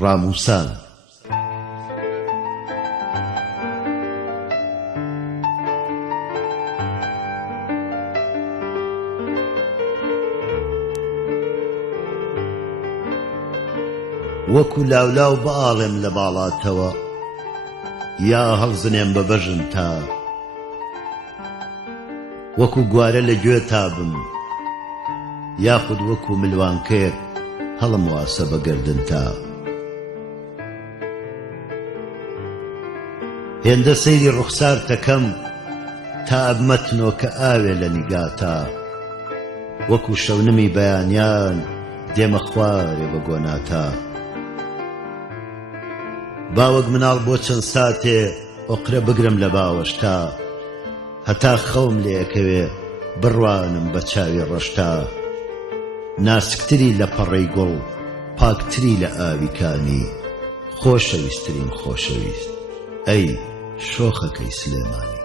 ڕاموسان. وەکو لاولاو بەئاڵێم لە باڵاتەوە، یا هەڵزنێم بە بەژن تا، وەکو گوارە لە گوێ تابم، یاخود وەکو ملوانکێک هەڵم واسە بە گردن تا. هێندە سەیری ڕوخسار تەکەم تا ئەبمە تنۆکە ئاوێ لە نیگاتا، وەکو شەونمی بەیانیان دێمە خوارێ بە گۆناتا. باوەک مناڵ بۆ چەند ساتێ ئۆقرە بگرم لە باوەشتا، هەتا خەوم لێەکەوێ بڕوانم بە چاوی ڕەشتا. ناسکتری لە پەڕەی گوڵ، پاکتری لە ئاویکانی، خۆشەویستترین خۆشەویست ئەی شۆخەکەی سلێمانی.